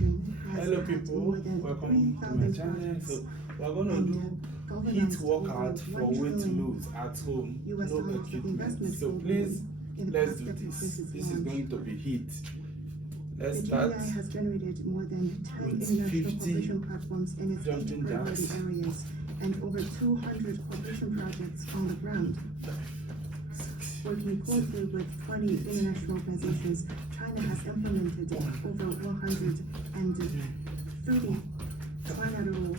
Hello people, welcome to my channel. So we're going to do heat workout for weight loss at home, no equipment. So please, let's do this. This is going to be heat. Let's start has generated more than 10 with international 50 cooperation platforms in its 8 priority areas and over 200 cooperation projects on the ground. Working closely with 20 international organizations, China has implemented over 130 trilateral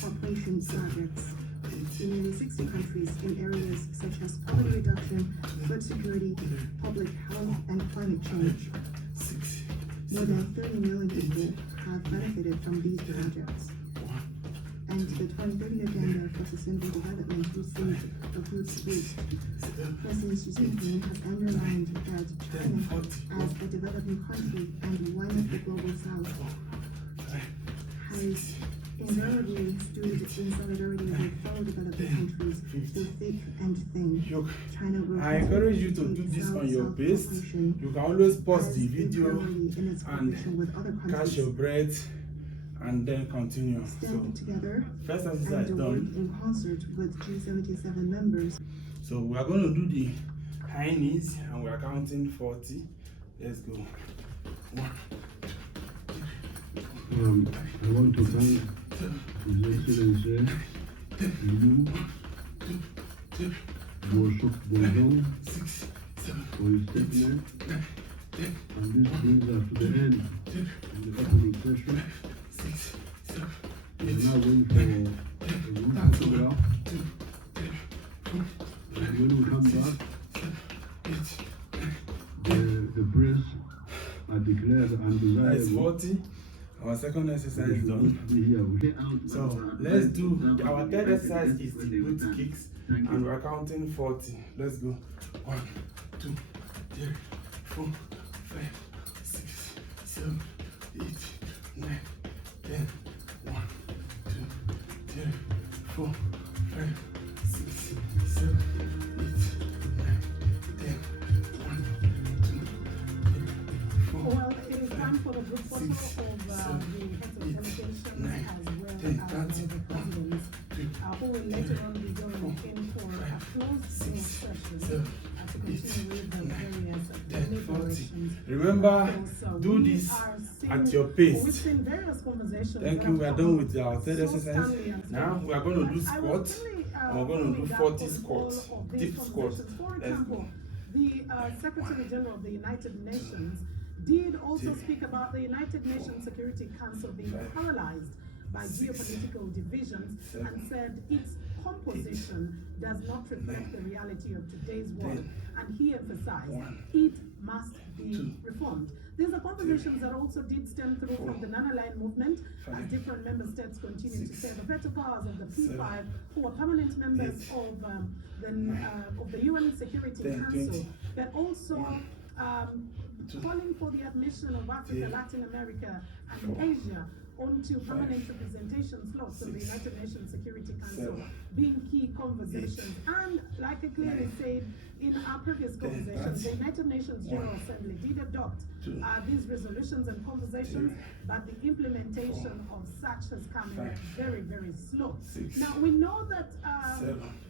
cooperation projects in nearly 60 countries in areas such as poverty reduction, food security, public health, and climate change. More than 30 million people have benefited from these projects. And the 2030 Agenda for Sustainable Development received a good boost. President Xi Jinping has underlined that China, as a developing country and one of the global south, has invariably stood in solidarity with fellow developing countries through thick and thin. China will I encourage you to do this on your pace. You can always pause the video and catch your breath and then continue. Stand together first exercise and done. Work in concert with G77 members. So we are going to do the high knees and we are counting 40. Let's go. I want to thank His Excellency Liu Worship Bondong for his statement. And this brings us to the end of the opening session. We are now going for a room photograph. And when we come back, the press are declared undesirable. That is 40. Our second exercise is done. So let's do our third exercise is the glute kicks and we're counting 40. Let's go. 1, 2, 3, 4, 5, 6, 7, 8, 9, 10. 1, 2, 3, 4, 5, 6, 7, 8, 9, 10. 1, 2, 3, 4. Well, it is time for the group photo of the heads of delegations as well as the presidents, who will later on be going in for a closed session to continue with the various deliberations. Remember, So do we this are at your pace. We've seen various conversations. Thank you. We are done with our third exercise. Now we are going to do squats. And we're going to do 40 squats. Deep squats. For example, the Secretary General of the United Nations did also speak about the United Nations Security Council being paralyzed by geopolitical divisions and said its composition does not reflect the reality of today's world. And he emphasized it must be reformed. These are conversations that also did stem through from the non-aligned movement as different member states continue to say the veto powers of the P5, who are permanent members of the UN Security Council, but also calling for the admission of Africa, Latin America, and Asia onto permanent representation slots in the United Nations Security Council being key conversations. And like I clearly said in our previous conversations, the United Nations General Assembly did adopt these resolutions and conversations, but the implementation of such has come in very, very slow. Now we know that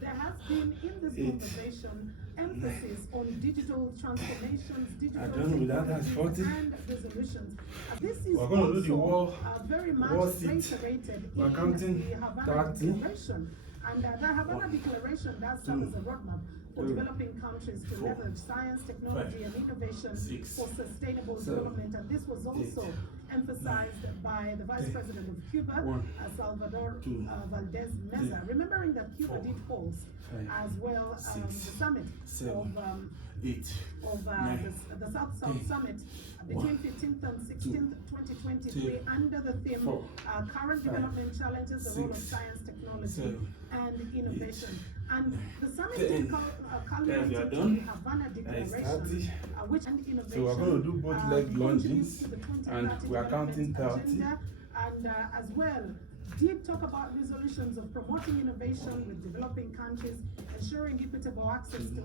there has been in this conversation emphasis on digital transformations, digital technologies, and resolutions. This is also very much reiterated in the Havana Declaration. And the Havana Declaration does serve as a roadmap for developing countries to leverage science, technology, and innovation for sustainable development. And this was also emphasized by the Vice President of Cuba, Salvador Valdez Meza, remembering that Cuba did host as well the summit of the South-South Summit between 15th and 16th, 2023, under the theme Current Development Challenges, the Role of Science, Technology, and Innovation. And the summit did culminate to the Havana Declaration, which and innovation. So we're going to do both leg lunges, and we are counting 30. And as well, did talk about resolutions of promoting innovation with developing countries, ensuring equitable access to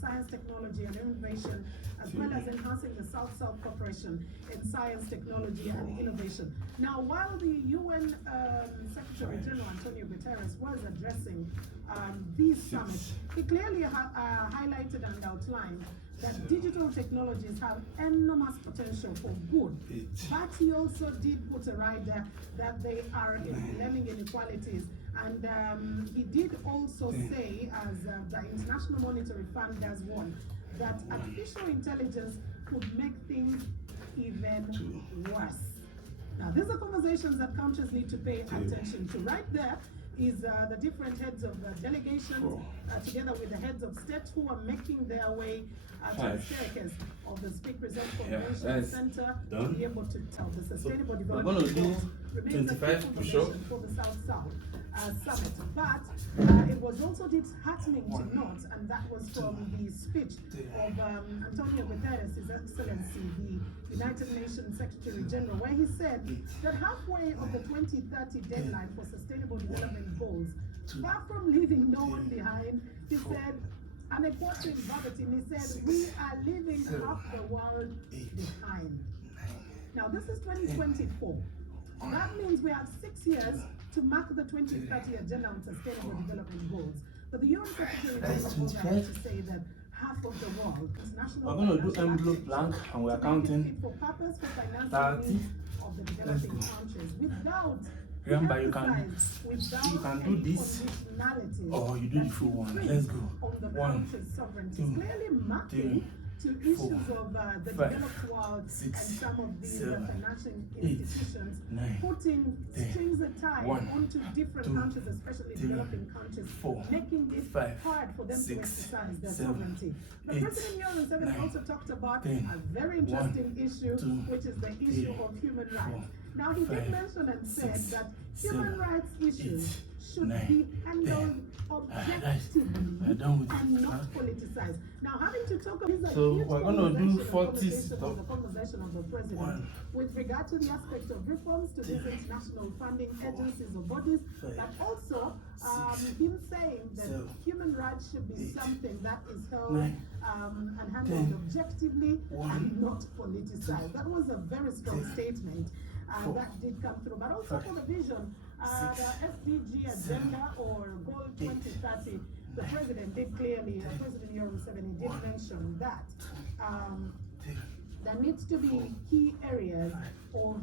science, technology, and innovation, as well as enhancing the South-South cooperation in science, technology, and innovation. Now, while the UN Secretary General Antonio Guterres was addressing these summits, he clearly highlighted and outlined that digital technologies have enormous potential for good, but he also did put a rider that they are endemic inequalities. And he did also say, as the International Monetary Fund does warn, that artificial intelligence could make things even worse. Now, these are conversations that countries need to pay attention to. Right there is the different heads of delegations, together with the heads of states who are making their way to the staircase of the Speak Result Convention Center to be able to tell the Sustainable Development Goals remains a key conversation for the South-South Summit. But it was also disheartening to note, and that was from the speech of Antonio Guterres, His Excellency, the United Nations Secretary General, where he said that halfway of the 2030 deadline for Sustainable Development Goals, far from leaving no one behind, he said, and I quote him verbatim, he said, "We are leaving half the world behind." Now, this is 2024. That means we have 6 years to mark the 2030 Agenda on Sustainable Development Goals. But the UN Secretary General goes on to say that half of the world, we're going to do envelope blank, and we're counting for purpose for financing 30. of the developing countries without Remember, you can do this, or you do the full one. Let's go. 1, 2, clearly mapping to issues of the developed world 6, and some of these 7, financial 8, institutions 9, putting 10, strings tied 1, onto different 2, countries, especially 3, developing countries, 4, making this 5, hard for them 6, to exercise their 7, sovereignty. But 8, President Yoweri Museveni 9, also talked about 10, a very interesting 1, issue, 2, which is the issue 3, of human 4, rights. Now, he 5, did mention and said 6, that human 7, rights issues 8, should 9, be handled 10. objectively We're done with and it. not politicized. Now, having to talk about So we're gonna do 40 the stuff. conversation of the president 1, with regard to the aspect of reforms to these international funding agencies or bodies, but also him saying that 7, human rights should be 8, something that is held 9, and handled 10, objectively 1, and not politicized. That was a very strong 10, statement. 4, That did come through, but also 5, for the vision, the 6, SDG agenda or goal 2030, the president did clearly, President Yoweri Museveni did mention that there needs to be key areas of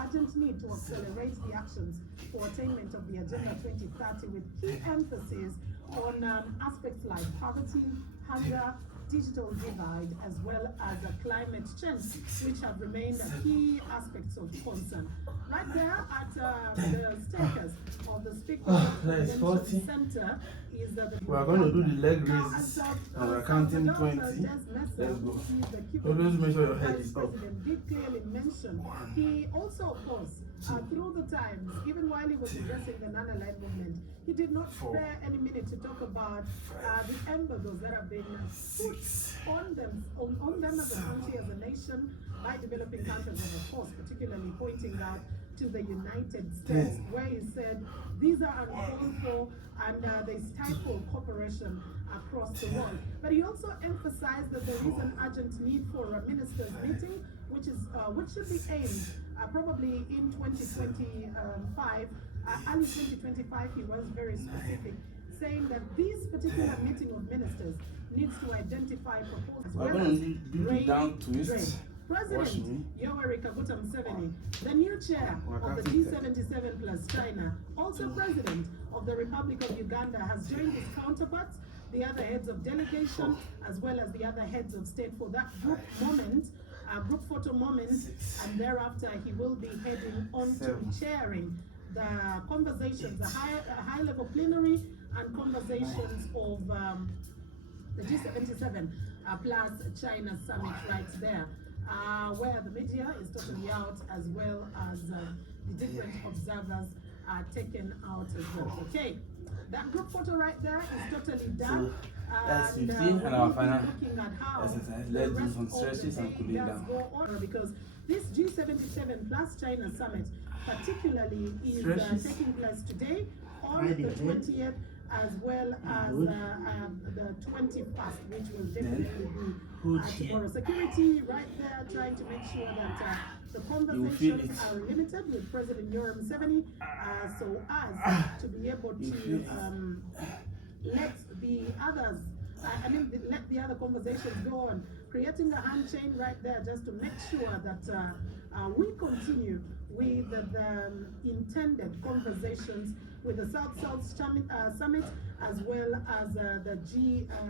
urgent need to accelerate the actions for attainment of the Agenda 2030 with key emphasis on aspects like poverty, hunger, digital divide, as well as climate change, which have remained key aspects of concern. Right there at the staircase of the Speak Convention Center is the we're going to do the leg raises, and we're counting 20. Let's go. Always make sure your head is up. President did clearly mention. He also, of course, through the times, even while he was addressing the non-aligned movement, he did not spare any minute to talk about the embargoes that have been put on them as a country, as a nation, by developing countries, and of course, particularly pointing out to the United States, where he said these are uncalled for and they stifle cooperation across the world. But he also emphasized that there is an urgent need for a ministers' meeting, which should be aimed probably in 2025, early 2025. He was very specific, saying that this particular meeting of ministers needs to identify proposals. We're going to do the down twist. President Yoweri Kaguta Museveni, the new chair of the G77 plus China, also president of the Republic of Uganda, has joined his counterparts, the other heads of delegation, as well as the other heads of state for that group moment, group photo moment, and thereafter he will be heading on to chairing the conversations, the high-level plenary and conversations of the G77 plus China summit right there. Where the media is totally out, as well as the different observers are taken out as well. Okay, that group photo right there is totally done. So that's 15 and our final exercise. Let's do some stretches and cooling down. Because This G77 plus China summit particularly is taking place today on the 20th as well as the 21st, which will definitely be tomorrow. Security right there trying to make sure that the conversations are limited with President Yoweri Museveni so as to be able to let the others, let the other conversations go on, creating a hand chain right there just to make sure that we continue with the intended conversations with the South-South Summit as well as the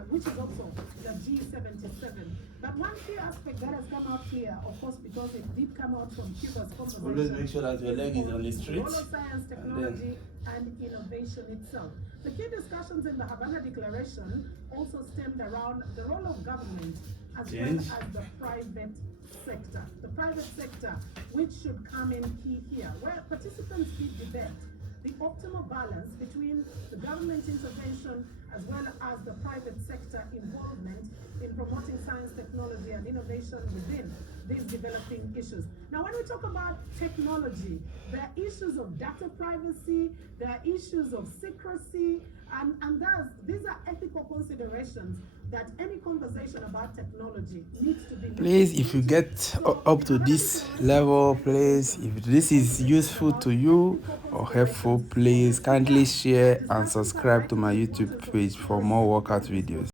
which is also the G77. But one key aspect that has come out here, of course, because it did come out from Cuba's conversation. Always make sure that your leg is on the street. Role of science, technology, and innovation itself. The key discussions in the Havana Declaration also stemmed around the role of government as well as the private sector. The private sector, which should come in key here, where participants did debate the optimal balance between the government intervention as well as the private sector involvement in promoting science, technology, and innovation within these developing issues. Now, when we talk about technology, there are issues of data privacy, there are issues of secrecy, and these are ethical considerations that any conversation about technology needs to be. Please, if you get up to this level, please, if this is useful to you or helpful, please kindly share and subscribe to my YouTube page for more workout videos.